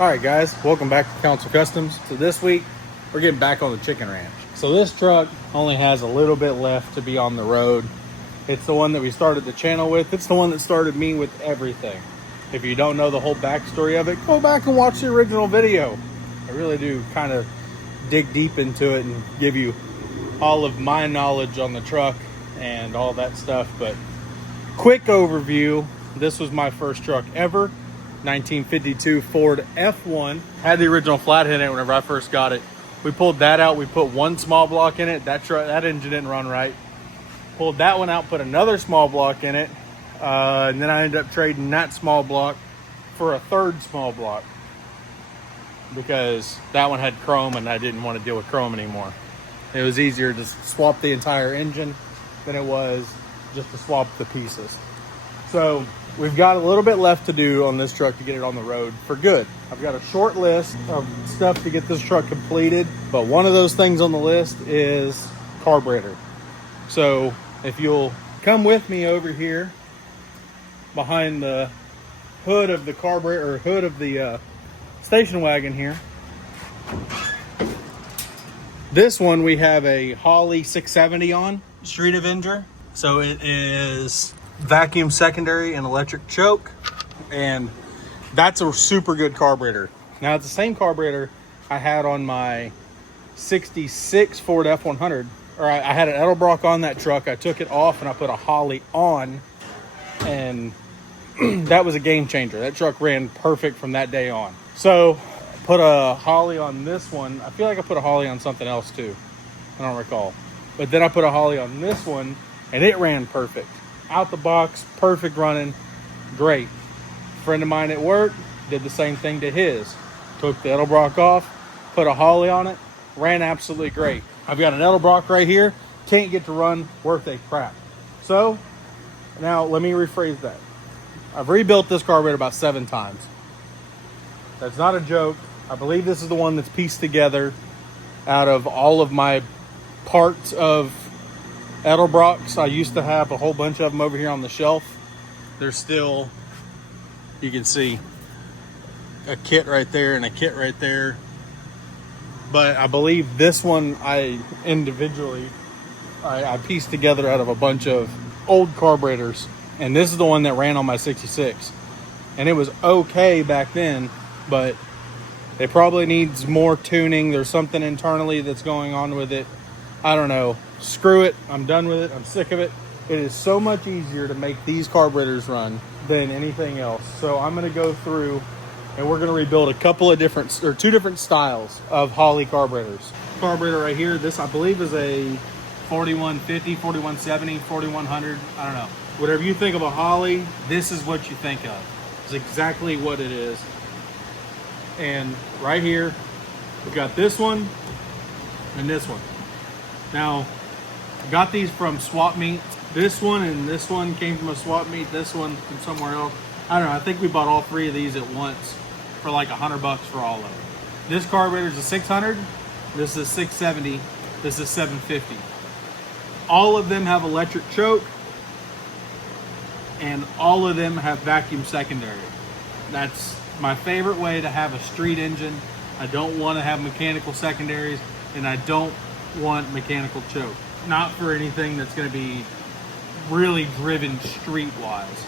All right, guys, welcome back to Counsil Customs. So this week, we're getting back on the chicken ranch. So this truck only has a little bit left to be on the road. It's the one that we started the channel with. It's the one that started me with everything. If you don't know the whole backstory of it, go back and watch the original video. I really do kind of dig deep into it and give you all of my knowledge on the truck and all that stuff. But quick overview, this was my first truck ever. 1952 Ford F1. Had the original flathead in it whenever I first got it. We pulled that out. We put one small block in it. That engine didn't run right. Pulled that one out, put another small block in it. And then I ended up trading that small block for a third small block because that one had chrome and I didn't want to deal with chrome anymore. It was easier to swap the entire engine than it was just to swap the pieces. So we've got a little bit left to do on this truck to get it on the road for good. I've got a short list of stuff to get this truck completed, but one of those things on the list is carburetor. So if you'll come with me over here behind the hood of the carburetor, or hood of the station wagon here. This one we have a Holley 670 on, Street Avenger. So it is vacuum secondary and electric choke, and that's a super good carburetor. Now it's the same carburetor I had on my 66 Ford F100, or I had an Edelbrock on that truck. I took it off and I put a Holley on, and that was a game changer. That truck ran perfect from that day on. So put a Holley on this one. I feel like I put a Holley on something else too, I don't recall, but then I put a Holley on this one and it ran perfect. Out the box, perfect running, great. A friend of mine at work did the same thing to his. Took the Edelbrock off, put a Holley on it, ran absolutely great. I've got an Edelbrock right here, can't get to run worth a crap. So now let me rephrase that. I've rebuilt this carburetor about 7 times. That's not a joke. I believe this is the one that's pieced together out of all of my parts of Edelbrocks. I used to have a whole bunch of them over here on the shelf. There's still, you can see, a kit right there and a kit right there. But I believe this one I pieced together out of a bunch of old carburetors. And this is the one that ran on my 66. And it was okay back then, but it probably needs more tuning. There's something internally that's going on with it. I don't know. Screw it. I'm done with it. I'm sick of it. It is so much easier to make these carburetors run than anything else. So I'm going to go through and we're going to rebuild a couple of different, or 2 different styles of Holley carburetors. Carburetor right here, this I believe is a 4150, 4170, 4100. I don't know. Whatever you think of a Holley, this is what you think of. It's exactly what it is. And right here, we've got this one and this one. Now, I got these from swap meets. This one and this one came from a swap meet. This one from somewhere else. I don't know. I think we bought all 3 of these at once for like $100 for all of them. This carburetor is a 600. This is a 670. This is 750. All of them have electric choke, and all of them have vacuum secondary. That's my favorite way to have a street engine. I don't want to have mechanical secondaries, and I don't want mechanical choke. Not for anything that's going to be really driven street-wise.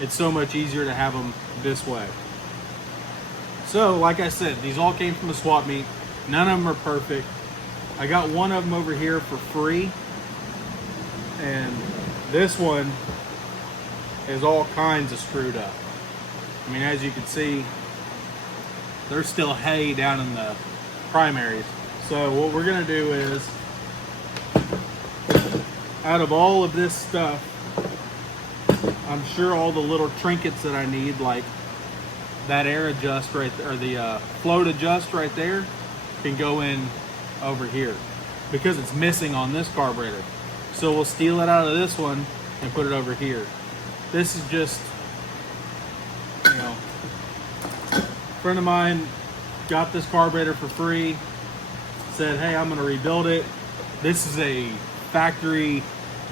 It's so much easier to have them this way. So, like I said, these all came from a swap meet. None of them are perfect. I got one of them over here for free, and this one is all kinds of screwed up. I mean, as you can see, there's still hay down in the primaries. So what we're gonna do is, out of all of this stuff, I'm sure all the little trinkets that I need, like that air adjust right there, or the float adjust right there, can go in over here because it's missing on this carburetor. So we'll steal it out of this one and put it over here. This is just, you know, a friend of mine got this carburetor for free, said, hey, I'm gonna rebuild it. This is a factory,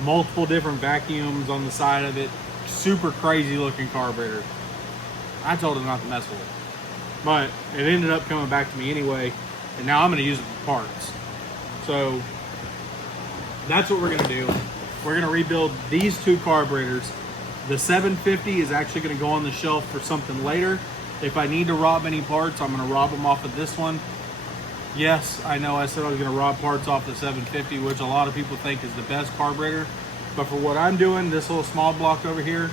multiple different vacuums on the side of it, super crazy looking carburetor. I told him not to mess with it. but it ended up coming back to me anyway, and now I'm going to use it for parts. So that's what we're going to do. We're going to rebuild these two carburetors. The 750 is actually going to go on the shelf for something later. If I need to rob any parts, I'm going to rob them off of this one. Yes, I know I said I was going to rob parts off the 750, which a lot of people think is the best carburetor. But for what I'm doing, this little small block over here,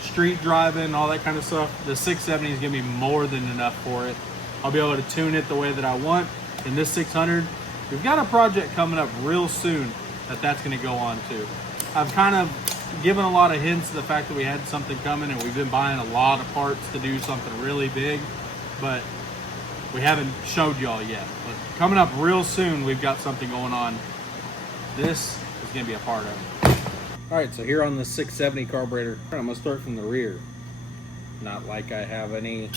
street driving, all that kind of stuff, the 670 is going to be more than enough for it. I'll be able to tune it the way that I want. And this 600, we've got a project coming up real soon that's going to go on too. I've kind of given a lot of hints to the fact that we had something coming, and we've been buying a lot of parts to do something really big, but we haven't showed y'all yet. But coming up real soon, we've got something going on. This is going to be a part of it. All right, so here on the 670 carburetor, I'm going to start from the rear. Not like I have any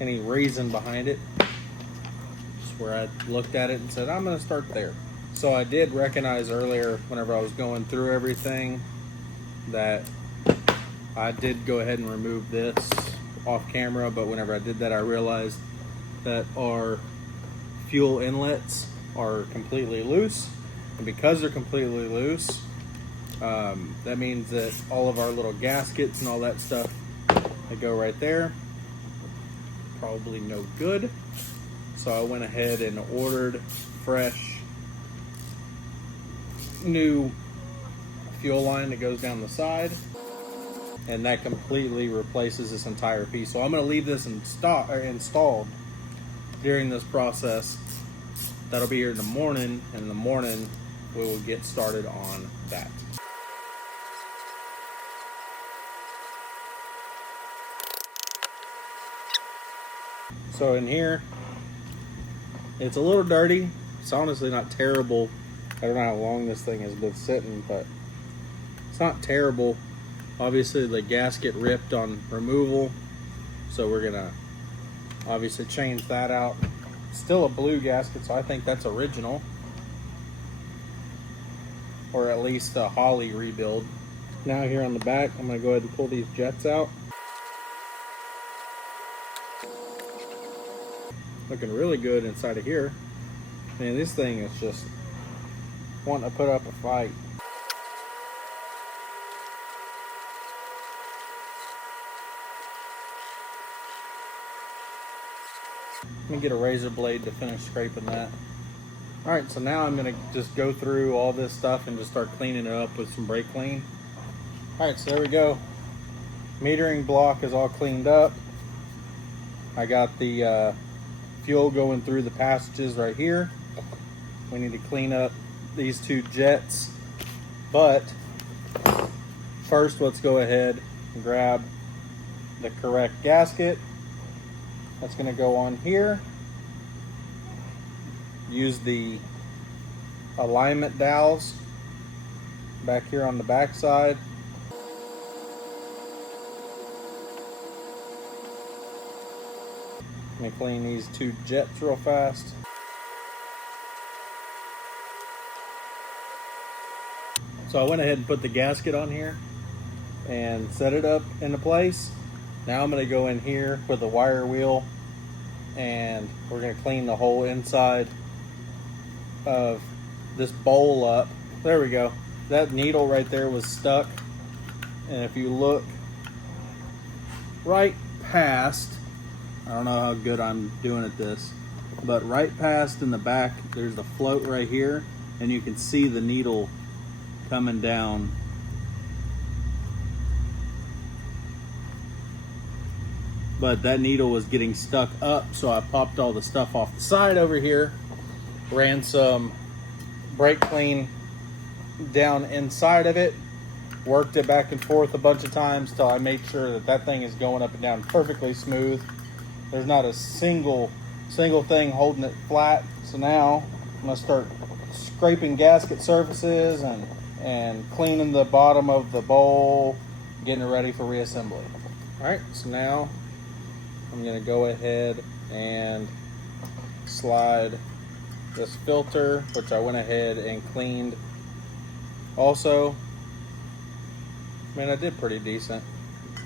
reason behind it. Just where I looked at it and said, I'm going to start there. So I did recognize earlier, whenever I was going through everything, that I did go ahead and remove this off camera, but whenever I did that, I realized that our fuel inlets are completely loose. And because they're completely loose, that means that all of our little gaskets and all that stuff that go right there, probably no good. So I went ahead and ordered fresh new fuel line that goes down the side, and that completely replaces this entire piece. So I'm going to leave this installed during this process. That'll be here in the morning, and in the morning we will get started on that. So in here, it's a little dirty. It's honestly not terrible. I don't know how long this thing has been sitting, but it's not terrible. Obviously the gasket ripped on removal, so we're gonna obviously change that out. It's still a blue gasket, so I think that's original, or at least a Holley rebuild. Now here on the back, I'm gonna go ahead and pull these jets out. Looking really good inside of here. Man, this thing is just wanting to put up a fight. Let me get a razor blade to finish scraping that. All right, so now I'm gonna just go through all this stuff and just start cleaning it up with some brake clean. All right, so there we go. Metering block is all cleaned up. I got the fuel going through the passages right here. We need to clean up these two jets, but first let's go ahead and grab the correct gasket. That's going to go on here. Use the alignment dowels back here on the back side. Let me clean these two jets real fast. So I went ahead and put the gasket on here and set it up into place. Now I'm going to go in here with a wire wheel, and we're going to clean the whole inside of this bowl up. There we go. That needle right there was stuck, and if you look right past, I don't know how good I'm doing at this, but right past in the back, there's the float right here, and you can see the needle coming down. But that needle was getting stuck up, so I popped all the stuff off the side over here, ran some brake clean down inside of it, worked it back and forth a bunch of times till I made sure that that thing is going up and down perfectly smooth. There's not a single thing holding it flat. So now I'm gonna start scraping gasket surfaces and cleaning the bottom of the bowl, getting it ready for reassembly. All right, so now I'm gonna go ahead and slide this filter, which I went ahead and cleaned also. I mean, I did pretty decent.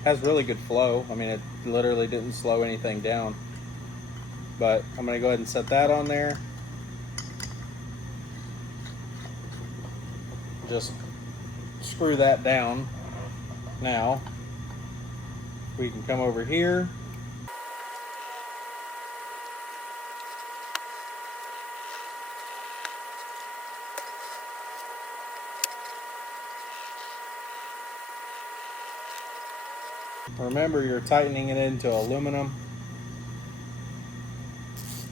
Has really good flow. I mean, literally didn't slow anything down. But I'm going to go ahead and set that on there. Just screw that down. Now we can come over here. Remember, you're tightening it into aluminum,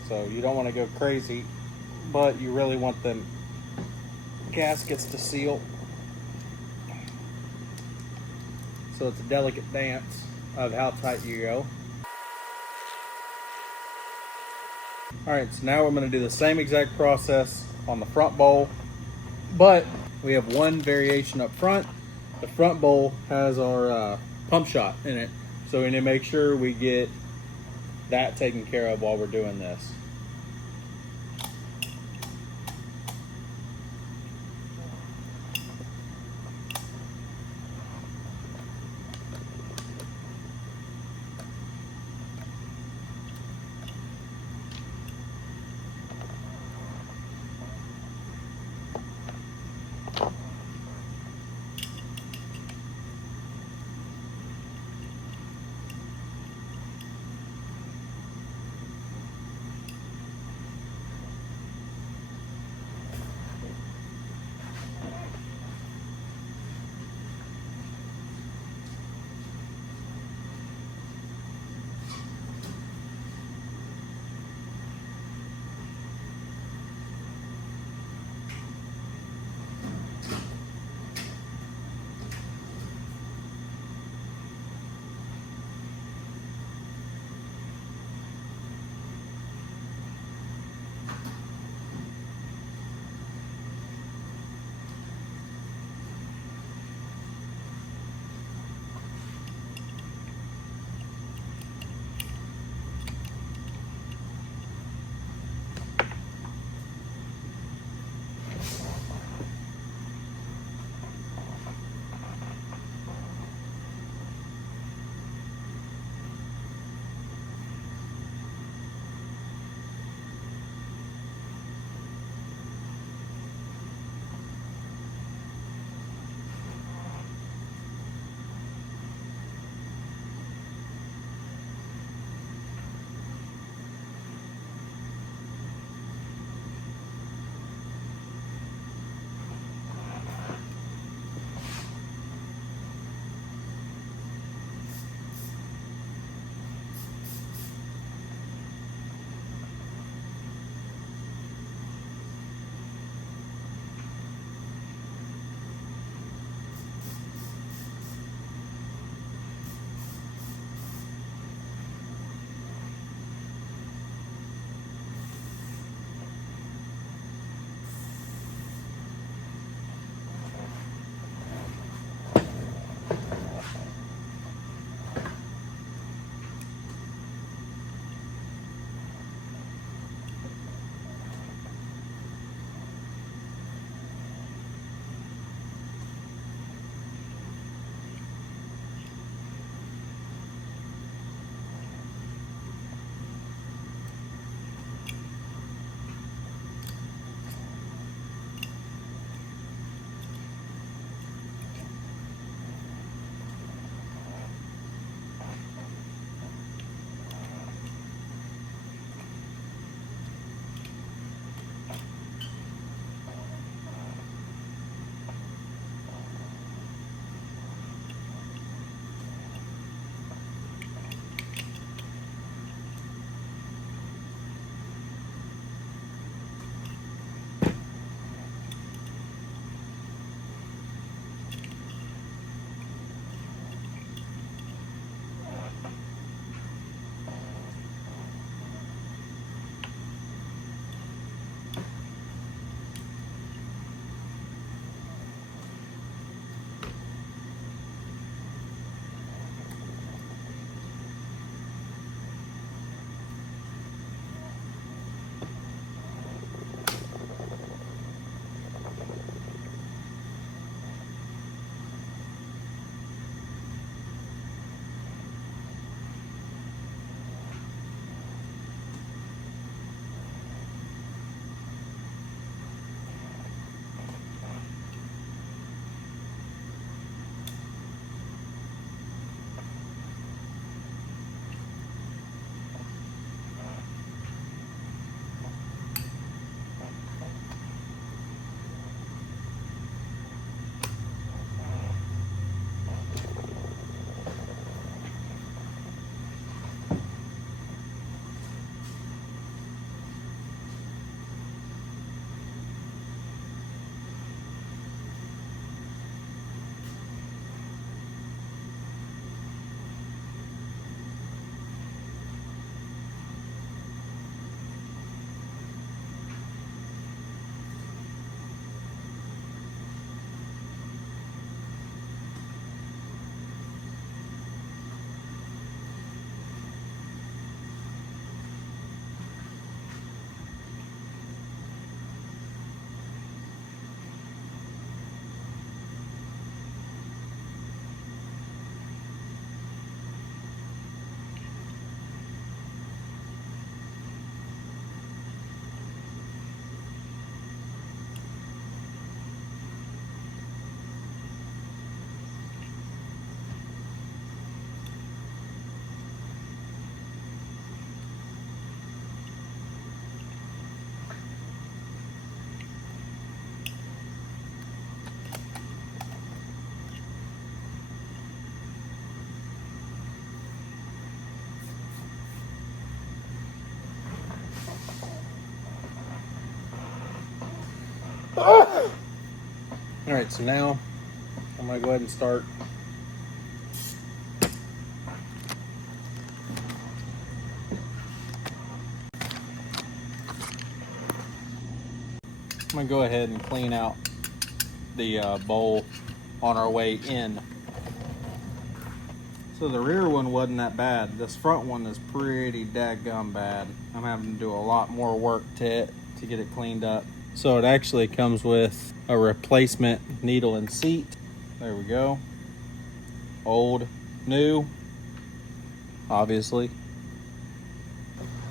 so you don't want to go crazy, but you really want them gaskets to seal. So it's a delicate dance of how tight you go. Alright, so now we're going to do the same exact process on the front bowl, but we have one variation up front. The front bowl has our pump shot in it, so we need to make sure we get that taken care of while we're doing this. All right, so now I'm gonna go ahead and start. I'm gonna go ahead and clean out the bowl on our way in. So the rear one wasn't that bad. This front one is pretty dadgum bad. I'm having to do a lot more work to it to get it cleaned up. So it actually comes with a replacement needle and seat. There we go. Old, new, obviously.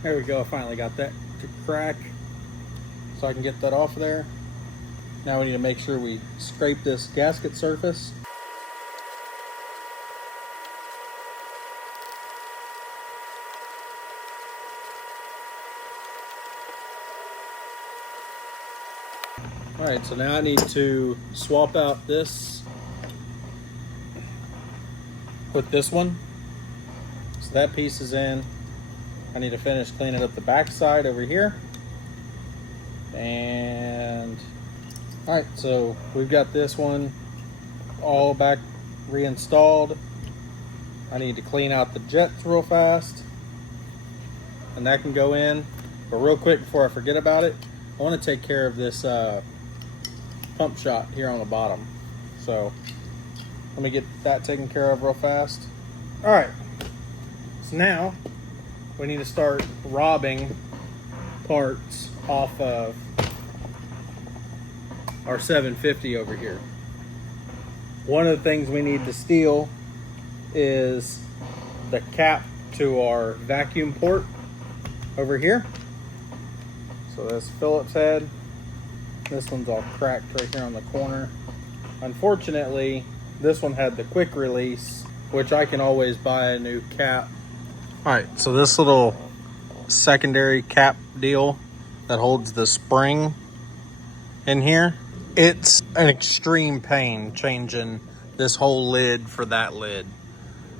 There we go. I finally got that to crack, so I can get that off there. Now we need to make sure we scrape this gasket surface. All right, so now I need to swap out this with this one. So that piece is in. I need to finish cleaning up the back side over here. And all right, so we've got this one all back reinstalled. I need to clean out the jets real fast, and that can go in. But real quick before I forget about it, I want to take care of this pump shot here on the bottom. So let me get that taken care of real fast. All right, so now we need to start robbing parts off of our 750 over here. One of the things we need to steal is the cap to our vacuum port over here. So this Phillips head, this one's all cracked right here on the corner. Unfortunately, this one had the quick release, which I can always buy a new cap. All right, so this little secondary cap deal that holds the spring in here, it's an extreme pain changing this whole lid for that lid.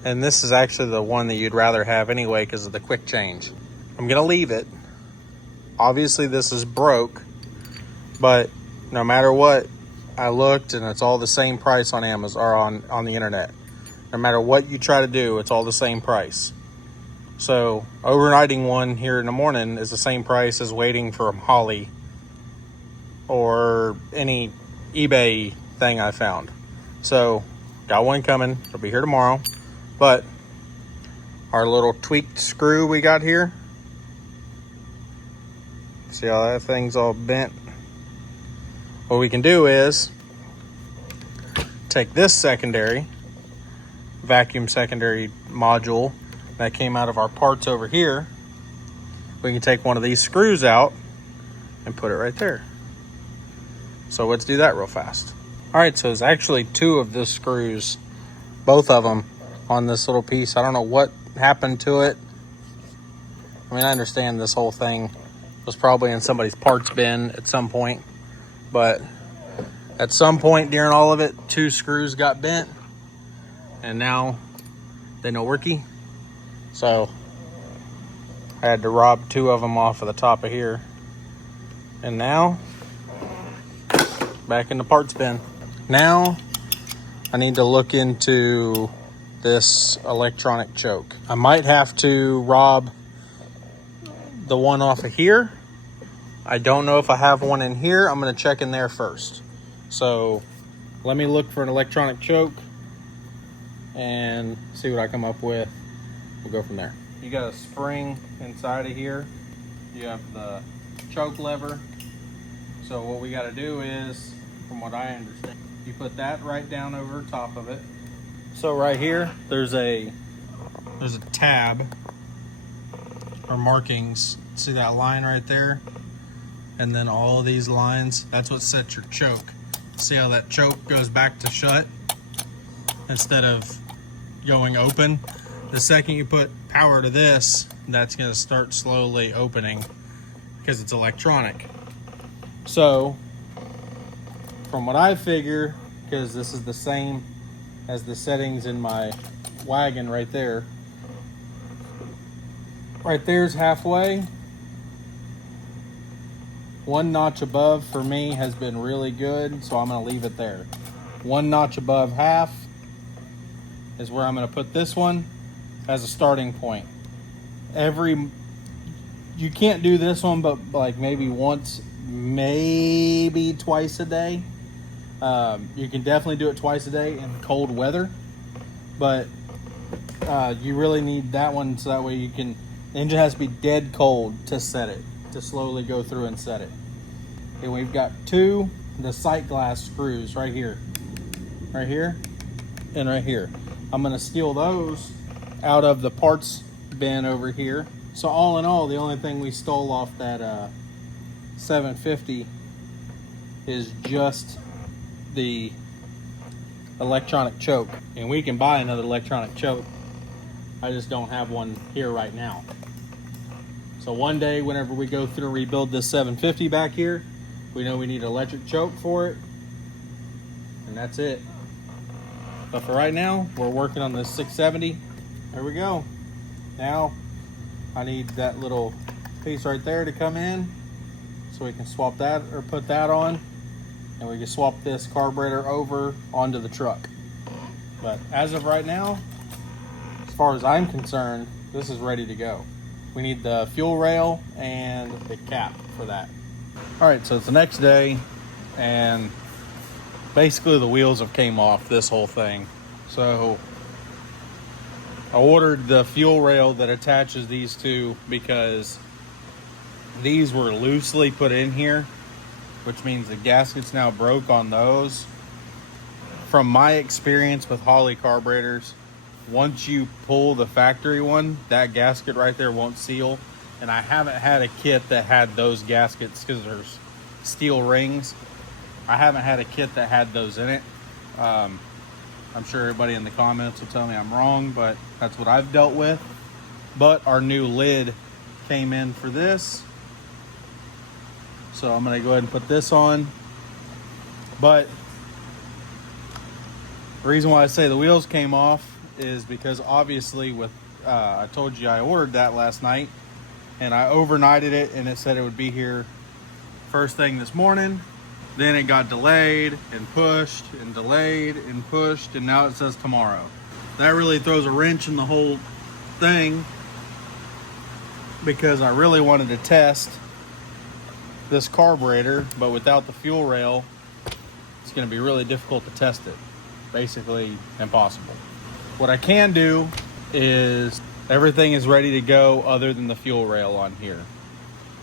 And this is actually the one that you'd rather have anyway because of the quick change. I'm gonna leave it. Obviously this is broke, but no matter what, I looked and it's all the same price on Amazon or on the internet. No matter what you try to do, it's all the same price. So overnighting one here in the morning is the same price as waiting for Holley or any eBay thing I found. So got one coming, it'll be here tomorrow. But our little tweaked screw we got here, see how that thing's all bent? What we can do is take this secondary vacuum secondary module that came out of our parts over here. We can take one of these screws out and put it right there. So let's do that real fast. All right, so there's actually two of the screws, both of them on this little piece. I don't know what happened to it. I mean, I understand this whole thing was probably in somebody's parts bin at some point, but at some point during all of it, two screws got bent and now they no worky. So I had to rob two of them off of the top of here. And now back in the parts bin. Now I need to look into this electronic choke. I might have to rob the one off of here. I don't know if I have one in here. I'm gonna check in there first. So let me look for an electronic choke and see what I come up with. We'll go from there. You got a spring inside of here. You have the choke lever. So what we gotta do is, from what I understand, you put that right down over top of it. So right here, there's a tab or markings. See that line right there? And then all of these lines, that's what sets your choke. See how that choke goes back to shut instead of going open? The second you put power to this, that's gonna start slowly opening because it's electronic. So from what I figure, because this is the same as the settings in my wagon right there. Right there's halfway. 1 notch above for me has been really good, so I'm going to leave it there. 1 notch above half is where I'm going to put this one as a starting point. You can't do this one, but like maybe once, maybe twice a day. You can definitely do it twice a day in cold weather, but you really need that one so that way you can, the engine has to be dead cold to set it, to slowly go through and set it. Okay, we've got 2 the sight glass screws right here, and right here. I'm going to steal those out of the parts bin over here. So all in all, the only thing we stole off that 750 is just the electronic choke, and we can buy another electronic choke. I just don't have one here right now. So one day, whenever we go through and rebuild this 750 back here, we know we need an electric choke for it, and that's it. But for right now, we're working on this 670. There we go. Now I need that little piece right there to come in so we can swap that or put that on, and we can swap this carburetor over onto the truck. But as of right now, as far as I'm concerned, this is ready to go. We need the fuel rail and the cap for that. All right, so it's the next day, and basically the wheels have came off this whole thing. So I ordered the fuel rail that attaches these two because these were loosely put in here, which means the gaskets now broke on those. From my experience with Holley carburetors, once you pull the factory one, that gasket right there won't seal. And I haven't had a kit that had those gaskets because there's steel rings. I haven't had a kit that had those in it. I'm sure everybody in the comments will tell me I'm wrong, but that's what I've dealt with. But our new lid came in for this, so I'm gonna go ahead and put this on. But the reason why I say the wheels came off is because obviously with I told you I ordered that last night, and I overnighted it, and it said it would be here first thing this morning. Then it got delayed and pushed and delayed and pushed, and now it says tomorrow. That really throws a wrench in the whole thing, because I really wanted to test this carburetor, but without the fuel rail, it's going to be really difficult to test it. Basically impossible. What I can do is everything is ready to go other than the fuel rail on here.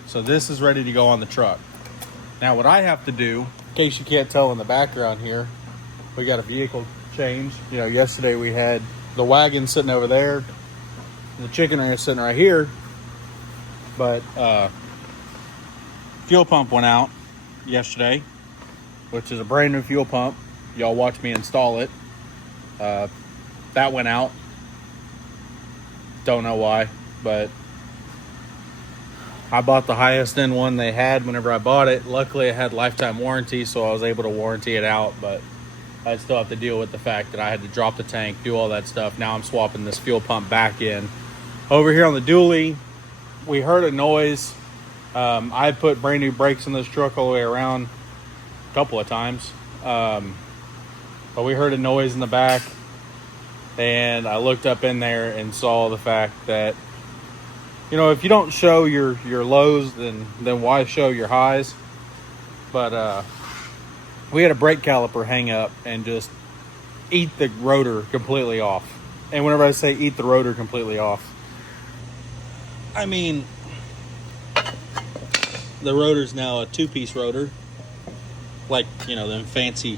So this is ready to go on the truck. Now what I have to do, in case you can't tell in the background here, we got a vehicle change. You know, yesterday we had the wagon sitting over there, and the chicken ranch sitting right here, but fuel pump went out yesterday, which is a brand new fuel pump. Y'all watched me install it. That went out. Don't know why, but I bought the highest end one they had whenever I bought it. Luckily, it had lifetime warranty, so I was able to warranty it out, but I still have to deal with the fact that I had to drop the tank, do all that stuff. Now I'm swapping this fuel pump back in. Over here on the dually, we heard a noise. I put brand new brakes in this truck all the way around a couple of times. But we heard a noise in the back, and I looked up in there and saw the fact that, you know, if you don't show your lows, then why show your highs? But we had a brake caliper hang up and just eat the rotor completely off. And whenever I say eat the rotor completely off, I mean the rotor's now a 2-piece rotor, like, you know, them fancy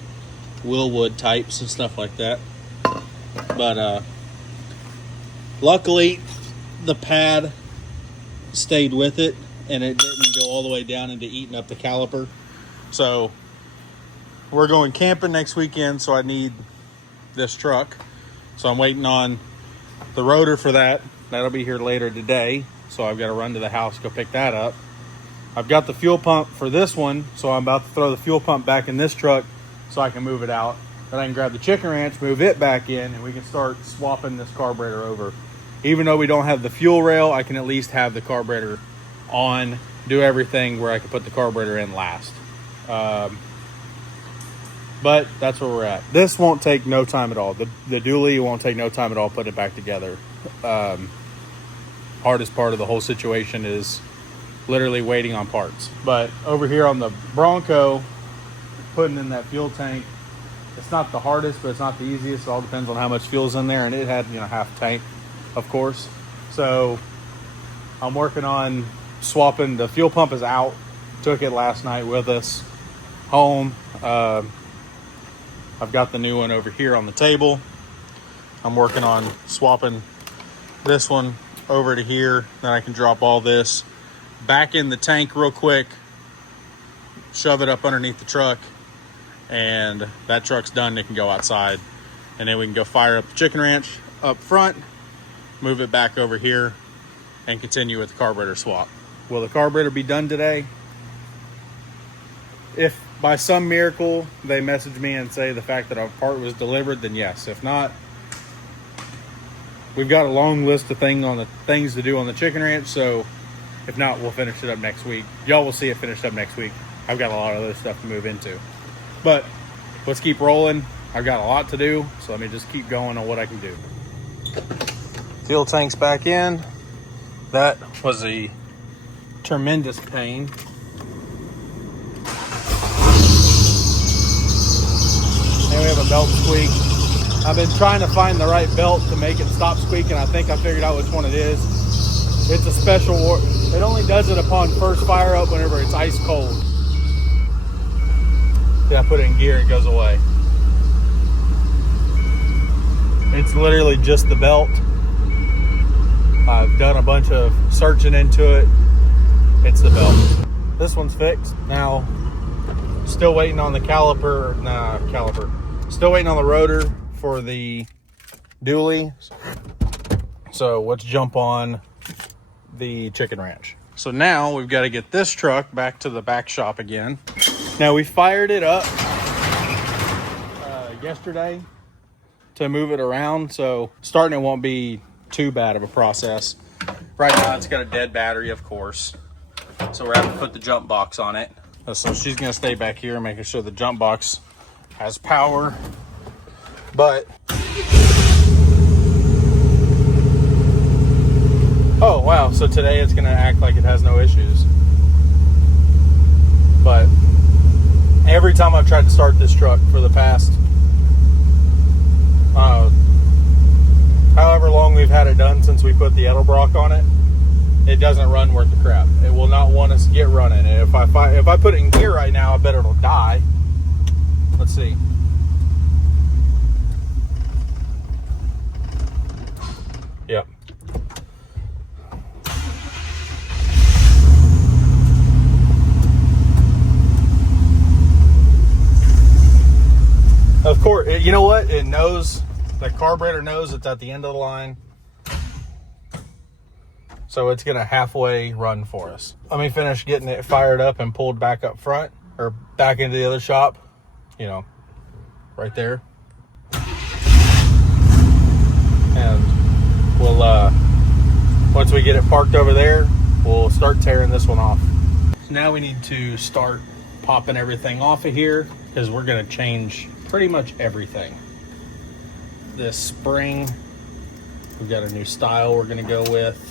Willwood types and stuff like that. But luckily the pad stayed with it, and it didn't go all the way down into eating up the caliper. So we're going camping next weekend, so I need this truck. So I'm waiting on the rotor for that. That'll be here later today, so I've got to run to the house, go pick that up. I've got the fuel pump for this one, so I'm about to throw the fuel pump back in this truck so I can move it out. Then I can grab the chicken ranch, move it back in, and we can start swapping this carburetor over. Even though we don't have the fuel rail, I can at least have the carburetor on, do everything where I could put the carburetor in last. But that's where we're at. This won't take no time at all. The dually won't take no time at all putting it back together. Hardest part of the whole situation is literally waiting on parts. But over here on the Bronco, putting in that fuel tank, it's not the hardest, but it's not the easiest. It all depends on how much fuel's in there, and it had, half tank, of course. So I'm working on swapping. The fuel pump is out. Took it last night with us home. I've got the new one over here on the table. I'm working on swapping this one over to here. Then I can drop all this back in the tank real quick, shove it up underneath the truck, and that truck's done. It can go outside, and then we can go fire up the chicken ranch up front, move it back over here, and continue with the carburetor swap. Will the carburetor be done today? If by some miracle they message me and say the fact that our part was delivered, then yes. If not, we've got a long list of things to do on the chicken ranch, so if not, we'll finish it up next week. Y'all will see it finished up next week. I've got a lot of other stuff to move into. But let's keep rolling. I've got a lot to do, so let me just keep going on what I can do. Fuel tank's back in. That was a tremendous pain. And we have a belt squeak. I've been trying to find the right belt to make it stop squeaking. I think I figured out which one it is. It's a special, it only does it upon first fire up whenever it's ice cold. See, I put it in gear, it goes away. It's literally just the belt. I've done a bunch of searching into it. It's the belt. This one's fixed. Now, still waiting on the caliper. Still waiting on the rotor for the dually. So let's jump on the chicken ranch. So now we've got to get this truck back to the back shop again. Now we fired it up yesterday to move it around, so starting it won't be too bad of a process. Right now it's got a dead battery, of course, so we're having to put the jump box on it. So she's going to stay back here making sure the jump box has power. But oh wow, so today it's going to act like it has no issues. But every time I've tried to start this truck for the past however long we've had it done since we put the Edelbrock on it, it doesn't run worth the crap. It will not want us to get running. And if I put it in gear right now, I bet it'll die. Let's see. Yep. Of course, you know what? It knows, the carburetor knows it's at the end of the line. So it's going to halfway run for us. Let me finish getting it fired up and pulled back up front, or back into the other shop, right there. And we'll, once we get it parked over there, we'll start tearing this one off. So now we need to start popping everything off of here, because we're going to change pretty much everything. This spring, we've got a new style we're going to go with.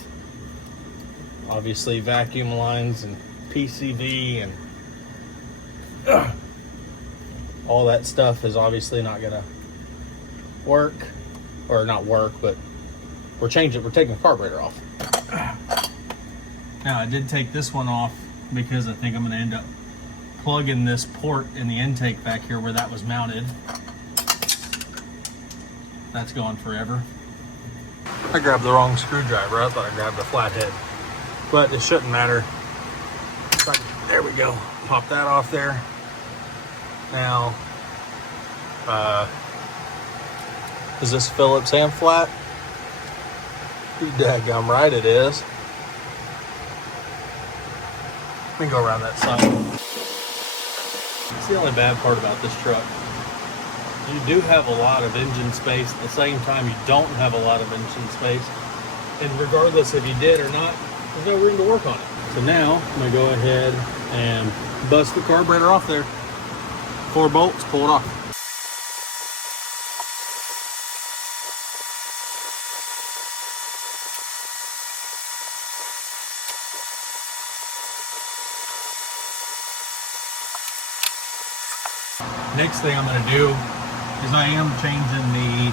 Obviously vacuum lines and PCV and all that stuff is obviously not going to work, or not work, but we're taking the carburetor off. Now I did take this one off because I think I'm going to end up plugging this port in the intake back here where that was mounted. That's gone forever. I grabbed the wrong screwdriver. I thought I grabbed a flathead, but it shouldn't matter. There we go. Pop that off there. Now, is this Phillips hand flat? You daggum right it is. Let me go around that side. It's the only bad part about this truck. You do have a lot of engine space. At the same time, you don't have a lot of engine space. And regardless if you did or not, there's no room to work on it. So now I'm gonna go ahead and bust the carburetor off there. 4 bolts, pull it off. Next thing I'm gonna do is I am changing the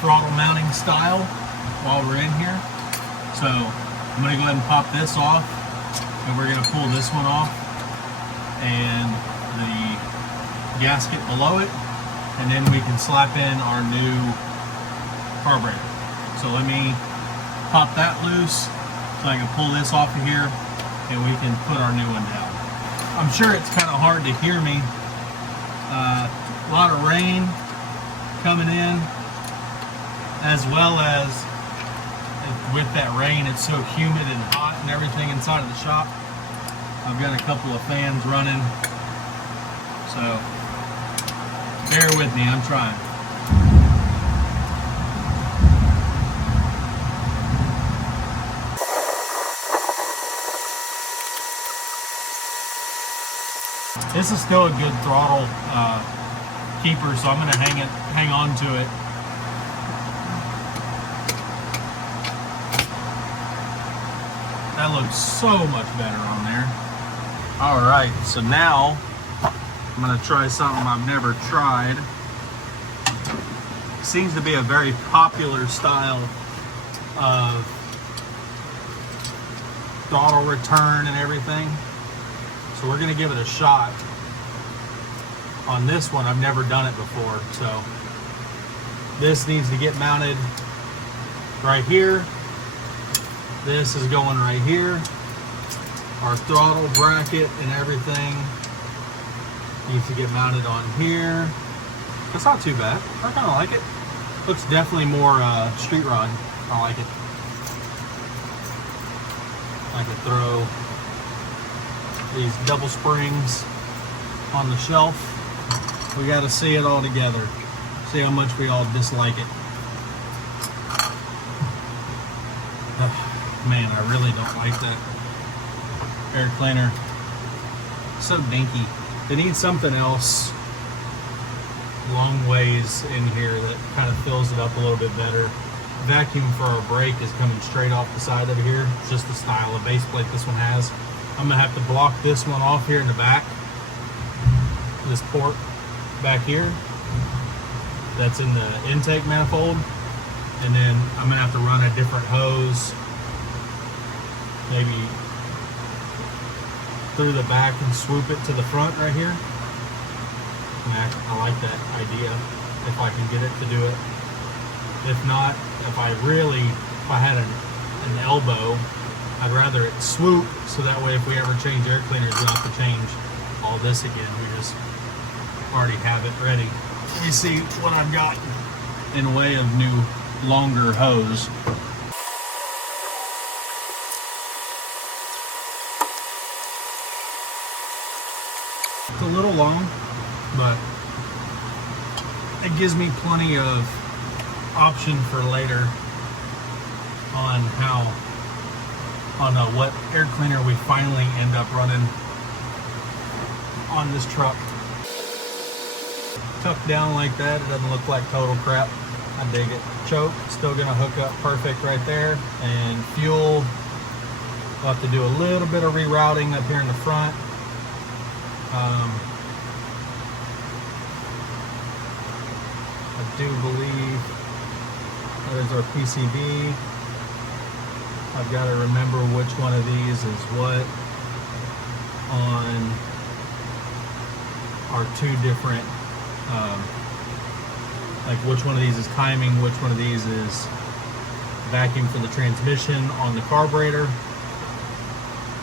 throttle mounting style while we're in here. So I'm gonna go ahead and pop this off, and we're gonna pull this one off and the gasket below it, and then we can slap in our new carburetor. So let me pop that loose so I can pull this off of here and we can put our new one down. I'm sure it's kind of hard to hear me. A lot of rain coming in, as well as with that rain it's so humid and hot and everything inside of the shop. I've got a couple of fans running, so bear with me, I'm trying. This is still a good throttle keeper, so I'm going to hang on to it. That looks so much better on there. All right, so now I'm going to try something I've never tried. Seems to be a very popular style of throttle return and everything. So we're going to give it a shot. On this one, I've never done it before, so this needs to get mounted right here. This is going right here. Our throttle bracket and everything needs to get mounted on here. That's not too bad. I kind of like it. Looks definitely more street rod. I like it. I could throw these double springs on the shelf. We got to see it all together. See how much we all dislike it. Man, I really don't like that air cleaner. So dinky. They need something else long ways in here that kind of fills it up a little bit better. Vacuum for our brake is coming straight off the side of here. It's just the style of base plate this one has. I'm gonna have to block this one off here in the back. This port back here, that's in the intake manifold, and then I'm gonna have to run a different hose, maybe through the back and swoop it to the front right here. I like that idea, if I can get it to do it. If not, if I had an elbow, I'd rather it swoop, so that way if we ever change air cleaners, we don't have to change all this again. We just already have it ready. Let me see what I've got in way of new, longer hose. It's a little long, but it gives me plenty of option for later on what air cleaner we finally end up running on this truck. Tucked down like that, it doesn't look like total crap. I dig it. Choke, still gonna hook up perfect right there. And fuel, we'll have to do a little bit of rerouting up here in the front. I do believe that is our PCB. I've got to remember which one of these is what on our two different, like which one of these is timing, which one of these is vacuum for the transmission on the carburetor.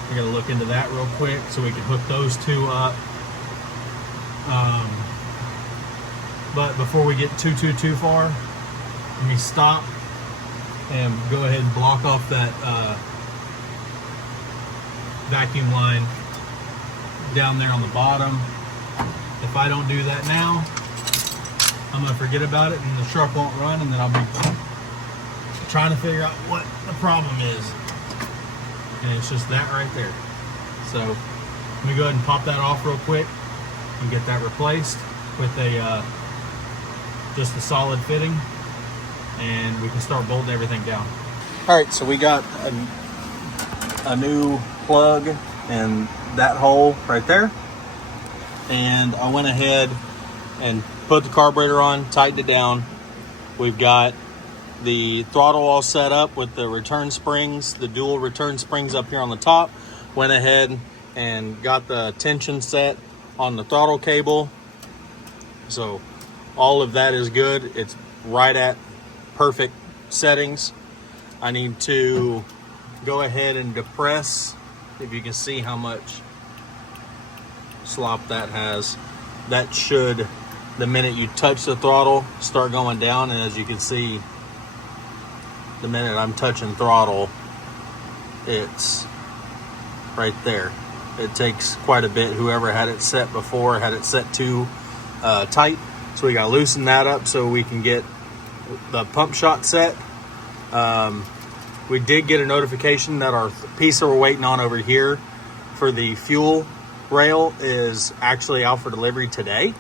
We got to look into that real quick so we can hook those two up. But before we get too far, let me stop and go ahead and block off that vacuum line down there on the bottom. If I don't do that now, I'm gonna forget about it and the truck won't run, and then I'll be trying to figure out what the problem is. and it's just that right there. So let me go ahead and pop that off real quick and get that replaced with a just a solid fitting, and we can start bolting everything down. All right, so we got a new plug in that hole right there, and I went ahead and put the carburetor on, tightened it down. We've got the throttle all set up with the return springs, the dual return springs up here on the top. Went ahead and got the tension set on the throttle cable. So all of that is good. It's right at perfect settings. I need to go ahead and depress, if you can see how much slop that has. That should, the minute you touch the throttle, start going down. And as you can see, the minute I'm touching throttle, it's right there. It takes quite a bit. Whoever had it set before had it set too tight. So we got to loosen that up so we can get the pump shot set. We did get a notification that our piece that we're waiting on over here for the fuel rail is actually out for delivery today.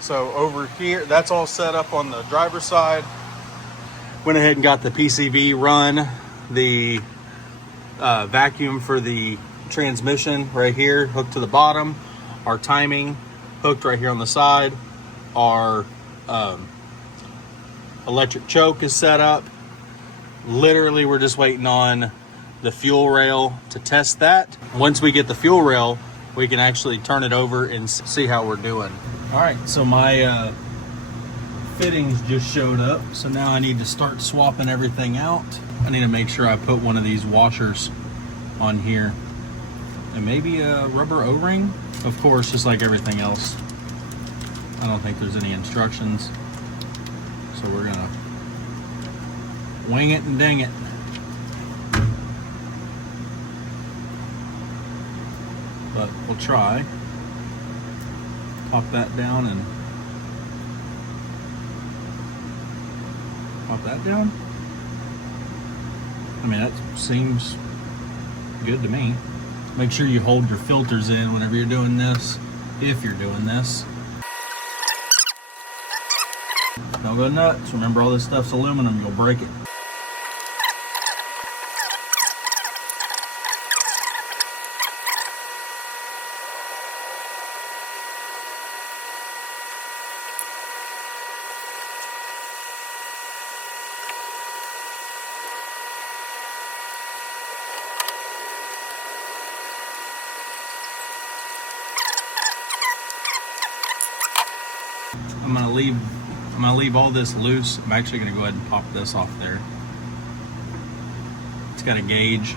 So over here, that's all set up on the driver's side. Went ahead and got the PCV run, the vacuum for the transmission right here, hooked to the bottom. Our timing hooked right here on the side. Our electric choke is set up. Literally, we're just waiting on the fuel rail to test that. Once we get the fuel rail, we can actually turn it over and see how we're doing. All right, so my fittings just showed up. So now I need to start swapping everything out. I need to make sure I put one of these washers on here. And maybe a rubber O-ring, of course, just like everything else. I don't think there's any instructions. So we're gonna wing it and ding it. But we'll try. Pop that down and pop that down. I mean, that seems good to me. Make sure you hold your filters in whenever you're doing this, if you're doing this. Don't go nuts. Remember, all this stuff's aluminum, you'll break it. I'm gonna leave all this loose. I'm actually gonna go ahead and pop this off there. It's got a gauge,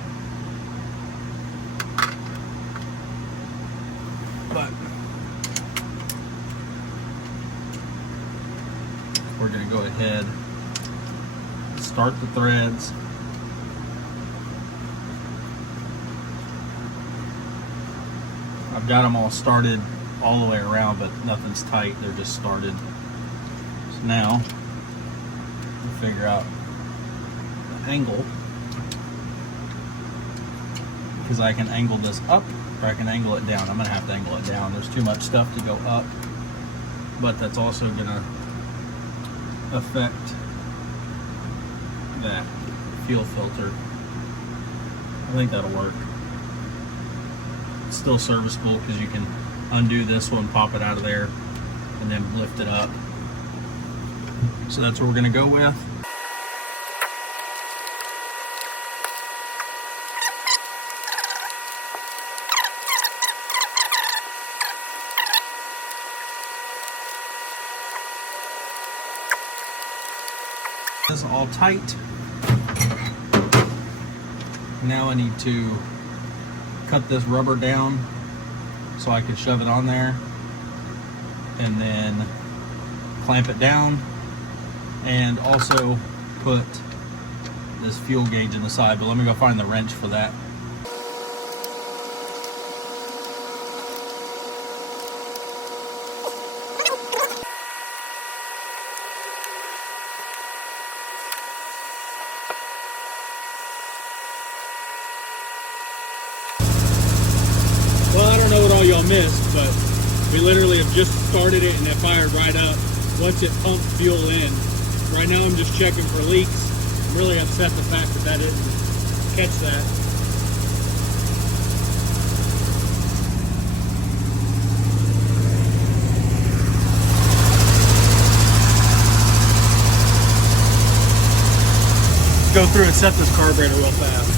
but we're gonna go ahead, start the threads. I've got them all started all the way around, but nothing's tight. They're just started. So now we'll figure out the angle, because I can angle this up or I can angle it down. I'm gonna have to angle it down. There's too much stuff to go up, but that's also gonna affect that fuel filter. I think that'll work. It's still serviceable because you can undo this one, pop it out of there, and then lift it up. So that's what we're gonna go with. This is all tight. Now I need to cut this rubber down so I can shove it on there and then clamp it down, and also put this fuel gauge in the side. But let me go find the wrench for that. y'all missed, but we literally have just started it and it fired right up once it pumped fuel in. Right now I'm just checking for leaks. I'm really upset the fact that didn't catch that. Go through and set this carburetor real fast.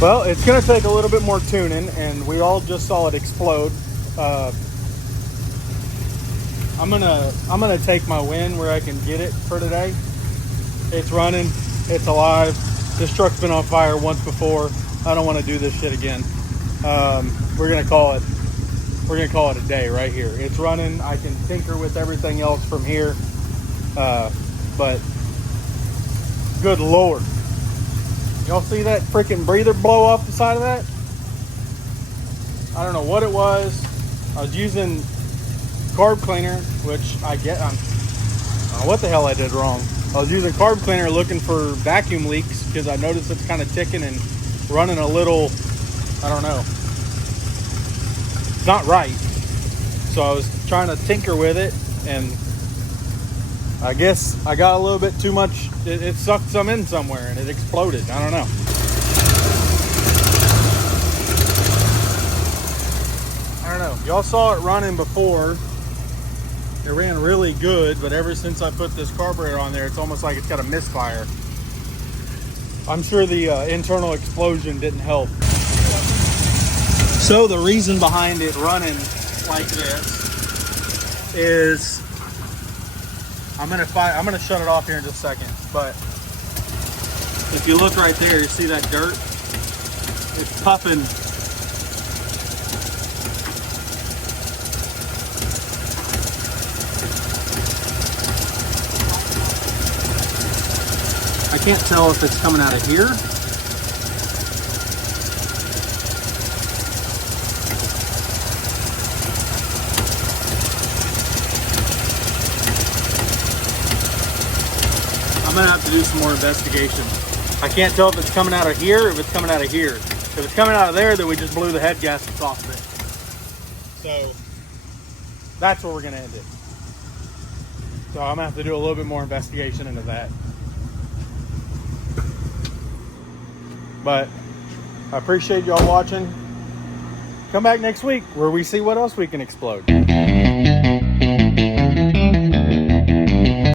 Well, it's going to take a little bit more tuning, and we all just saw it explode. I'm gonna take my win where I can get it for today. It's running, it's alive. This truck's been on fire once before. I don't want to do this shit again. We're gonna call it a day right here. It's running. I can tinker with everything else from here, but good Lord. Y'all see that freaking breather blow off the side of that? I don't know what it was. I was using carb cleaner, which I don't know what the hell I did wrong. I was using carb cleaner looking for vacuum leaks because I noticed it's kind of ticking and running a little, I don't know. It's not right. So I was trying to tinker with it, and I guess I got a little bit too much. It sucked some in somewhere and it exploded. I don't know. I don't know. Y'all saw it running before. It ran really good, but ever since I put this carburetor on there, it's almost like it's got a misfire. I'm sure the internal explosion didn't help. So the reason behind it running like this is I'm gonna shut it off here in just a second. But if you look right there, you see that dirt? It's puffing. I can't tell if it's coming out of here. I'm gonna have to do some more investigation. I can't tell if it's coming out of here or if it's coming out of here. If it's coming out of there, then we just blew the head gaskets off of it. So that's where we're gonna end it. So I'm gonna have to do a little bit more investigation into that. But I appreciate y'all watching. Come back next week where we see what else we can explode.